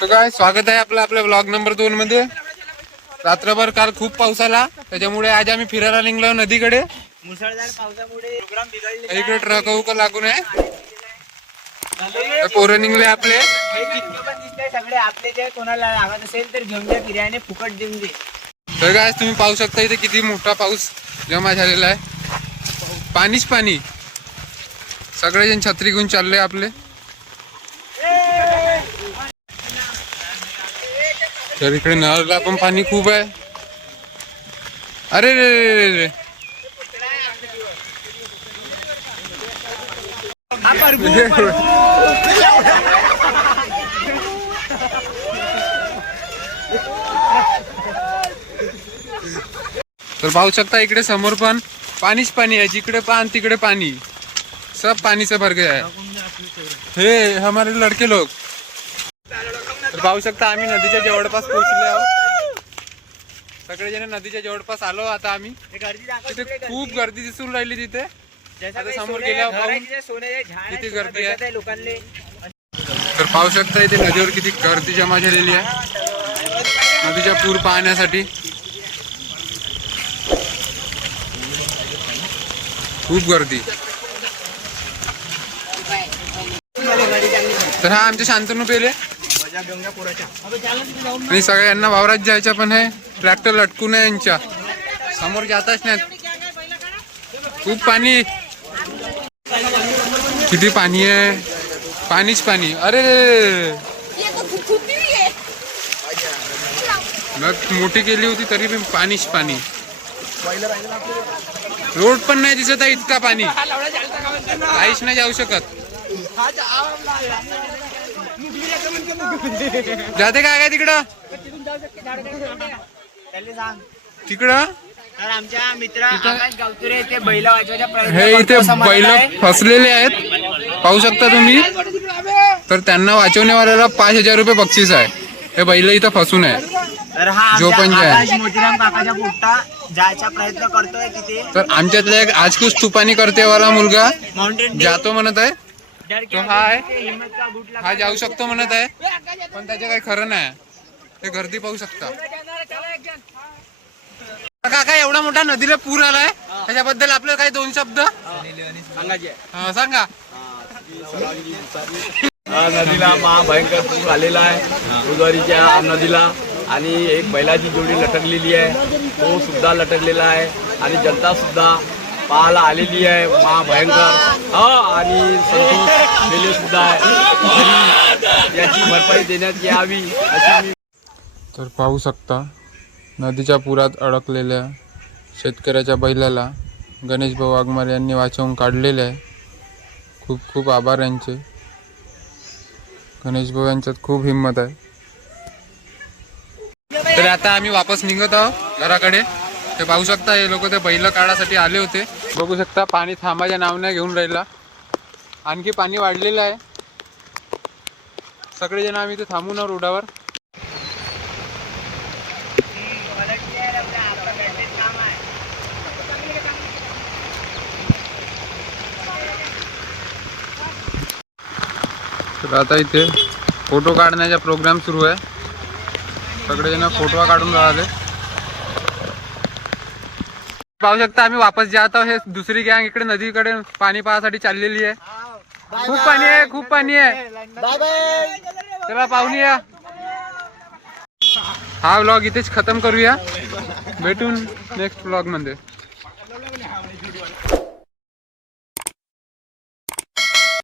तो काय स्वागत आहे आपलं आपल्या ब्लॉग नंबर 2 मध्ये। रात्रभर काल खूप पाऊस आला, त्याच्यामुळे आज आम्ही फिरायला निघलो नदीकडे। मुसळधार पावसामुळे प्रोग्राम बिघडले। इकडे ट्रक उका लागून आहे, पोरं निघले आपले। पण दिसले सगळे आपले, जे कोणाला लागत असेल तर घेऊन द्या, किरायाने फुकट देऊन दे। तर काय तुम्ही पाहू शकता इथे किती मोठा पाऊस जमा झालेला आहे, पाणीच पाणी। सगळेजण छत्री घेऊन चालले आपले। तर इकडे नळला पण पाणी खूप आहे। अरे रे रे रे, तर पाहू शकता इकडे समोर पण पाणीच पाणी आहे, जिकडे पान तिकडे पाणी, सब पानी से भर गया है। हे हमारे लड़के लोग। तर पाहू शकता आम्ही नदीच्या जवळपास पोहोचले आहोत। सगळेजण नदीच्या जवळपास आलो आता आम्ही। तिथे खूप गर्दी दिसून राहिली तिथे, आता समोर गेल्यावर किती गर्दी आहे लोकांनी। तर पाहू शकता इथे नदीवर किती गर्दी जमा झालेली आहे नदीच्या पूर पाहण्यासाठी। खूप गर्दी। तर हा आमचे शांतनू पेले आणि सगळ्यांना वावरात जायचं पण आहे, ट्रॅक्टर लटकून आहे यांच्या समोर, जाताच नाही। खूप पाणी, किती पाणी आहे, पाणीच पाणी। अरे मोठी केली होती तरी पण पाणीच पाणी, रोड पण नाही दिसत आहे, इतका पाणी काहीच नाही जाऊ शकत। जाते काय तिकडं तिकडं आमच्या मित्र आकाश गावतुरे ते बैल वाजवायचा प्रयत्न हे इथे बैल फसलेले आहेत, पाहू शकता तुम्ही। तर त्यांना वाचवण्यावाल्याला 5,000 रुपये बक्षीस आहे। हे बैल इथं फसून आहे। तर हा जो पण मोतीराम काकाच्या पोट्टा जायचा प्रयत्न करतोय तिथे। तर आमच्यातला एक आज कुछ तुपानी करते वाला मुलगा जातो म्हणत आहे, तो हा आहे, हा जाऊ शकतो म्हणत आहे, पण त्याचे काही खरं नाही। ते गर्दी पाहू शकता। काका एवढा मोठा नदीला पूर आलाय, त्याच्याबद्दल आपलं काही 2 शब्द सांगा। नदीला महाभयंकर पूर आलेला आहे, उदारीच्या नदीला, आणि एक बैलाची जोडी लटकलेली आहे, तो सुद्धा लटकलेला आहे, आणि जनता सुद्धा पाहायला आलेली आहे महाभयंकर। आणि संतोष मेले सुद्धा आहे, याची भरपाई देण्यात यावी अशी। तर पाहू शकता नदीच्या पुरात अडकलेल्या शेतकऱ्याच्या बैलाला गणेश भाऊ वाघमारे यांनी वाचवून काढलेले आहे। खूप खूप आभार यांचे। गणेश भाऊ यांच्यात खूप हिंमत आहे। तर आता आम्ही वापस निघत आहोत घराकडे। ते पाहू शकता हे लोक ते बैल काढायसाठी आले होते। बघू शकता पाणी थांबाच्या नावाने घेऊन राहिला, आणखी पाणी वाढलेलं आहे। सगळेजण आम्ही ते थांबू ना रोडावर। तर आता इथे फोटो काढण्याचा प्रोग्राम सुरू आहे, सगळेजण फोटो काढून राहिले। पाहू शकता आम्ही वापस जात आहोत। हे दुसरी गँग इकडे नदीकडे पाणी पाहासाठी चाललेली आहे। खूप पाणी आहे, खूप पाणी आहे। चला पाहुणी या। हा व्लॉग इथेच खतम करूया, भेटून नेक्स्ट व्लॉग मध्ये।